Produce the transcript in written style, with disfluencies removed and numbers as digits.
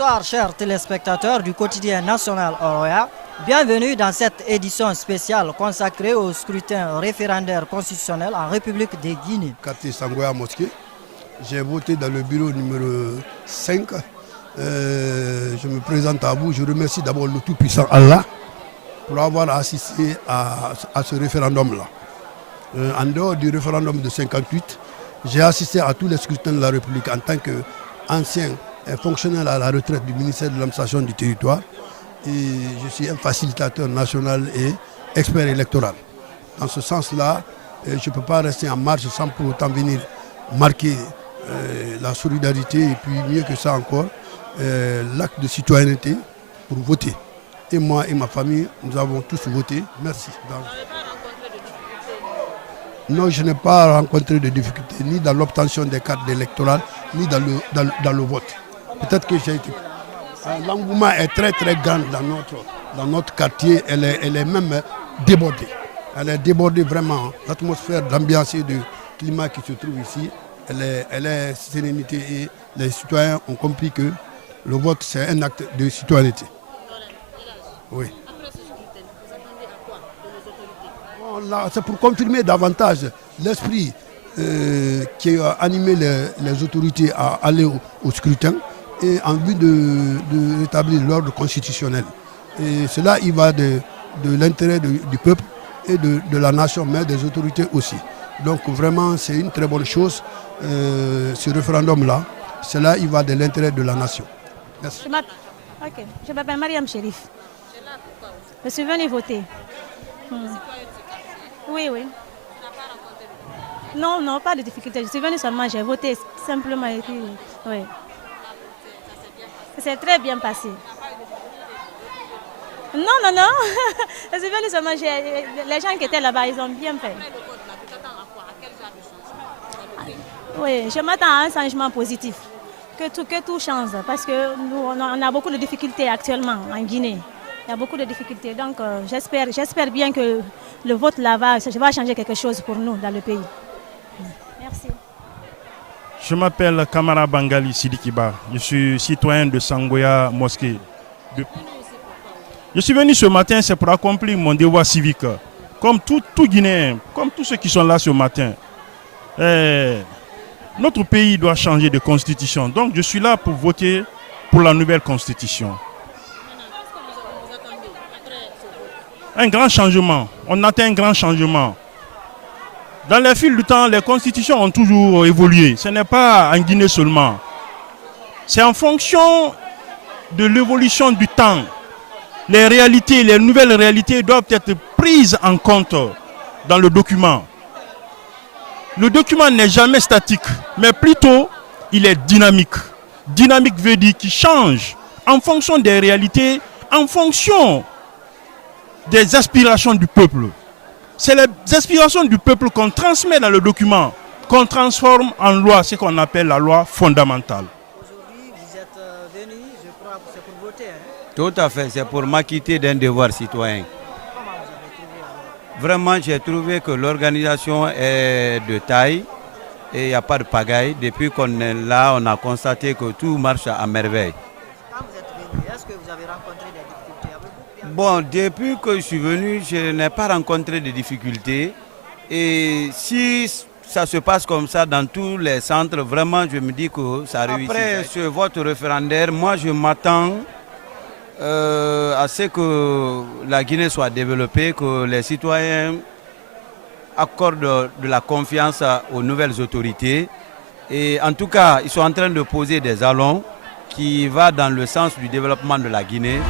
Bonsoir chers téléspectateurs du quotidien national Oroya. Bienvenue dans cette édition spéciale consacrée au scrutin référendaire constitutionnel en République de Guinée. Quartier Sangoya Mosquée, j'ai voté dans le bureau numéro 5. Je me présente à vous, je remercie d'abord le Tout-Puissant Allah pour avoir assisté à ce référendum-là. En dehors du référendum de 58, j'ai assisté à tous les scrutins de la République en tant qu'ancien fonctionnaire à la retraite du ministère de l'administration du territoire. Et je suis un facilitateur national et expert électoral. Dans ce sens-là, je ne peux pas rester en marche sans pour autant venir marquer la solidarité et puis mieux que ça encore, l'acte de citoyenneté pour voter. Et moi et ma famille, nous avons tous voté. Merci. Non, je n'ai pas rencontré de difficultés ni dans l'obtention des cartes électorales, ni dans le vote. Peut-être que j'ai été... L'engouement est très très grand dans notre quartier, elle est même débordée. Elle est débordée vraiment. L'atmosphère d'ambiance et de climat qui se trouve ici, elle est sérénité et les citoyens ont compris que le vote c'est un acte de citoyenneté. Oui. Après ce scrutin, vous attendez à quoi de nos autorités? C'est pour confirmer davantage l'esprit qui a animé les autorités à aller au scrutin et en vue de rétablir l'ordre constitutionnel. Et cela, il va de l'intérêt du peuple et de la nation, mais des autorités aussi. Donc vraiment, c'est une très bonne chose, ce référendum-là. Cela, il va de l'intérêt de la nation. Merci. Je m'appelle Mariam Chérif. Je suis venue voter. Oui. Non, pas de difficulté. Je suis venue seulement, j'ai voté simplement. Et puis, oui. C'est très bien passé. Non. Je suis venue seulement, les gens qui étaient là-bas, ils ont bien fait. Oui, je m'attends à un changement positif. Que tout change, parce que nous, on a beaucoup de difficultés actuellement en Guinée. Il y a beaucoup de difficultés, donc j'espère bien que le vote là va changer quelque chose pour nous dans le pays. Merci. Je m'appelle Kamara Bangali Sidikiba, je suis citoyen de Sangoya Mosquée. Je suis venu ce matin, c'est pour accomplir mon devoir civique, comme tout Guinéen, comme tous ceux qui sont là ce matin. Notre pays doit changer de constitution, donc je suis là pour voter pour la nouvelle constitution. Un grand changement, on attend un grand changement. Dans le fil du temps, les constitutions ont toujours évolué. Ce n'est pas en Guinée seulement. C'est en fonction de l'évolution du temps. Les réalités, les nouvelles réalités doivent être prises en compte dans le document. Le document n'est jamais statique, mais plutôt il est dynamique. Dynamique veut dire qu'il change en fonction des réalités, en fonction des aspirations du peuple. C'est les aspirations du peuple qu'on transmet dans le document, qu'on transforme en loi, ce qu'on appelle la loi fondamentale. Aujourd'hui, vous êtes venu, je crois que c'est pour voter. Tout à fait, c'est pour m'acquitter d'un devoir citoyen. Comment vous avez trouvé alors? Vraiment, j'ai trouvé que l'organisation est de taille et il n'y a pas de pagaille. Depuis qu'on est là, on a constaté que tout marche à merveille. Quand vous êtes venu, est-ce que vous avez rencontré des difficultés? Bon, depuis que je suis venu, je n'ai pas rencontré de difficultés. Et si ça se passe comme ça dans tous les centres, vraiment, je me dis que ça réussit. Après ce vote référendaire, moi, je m'attends à ce que la Guinée soit développée, que les citoyens accordent de la confiance aux nouvelles autorités. Et en tout cas, ils sont en train de poser des jalons qui vont dans le sens du développement de la Guinée.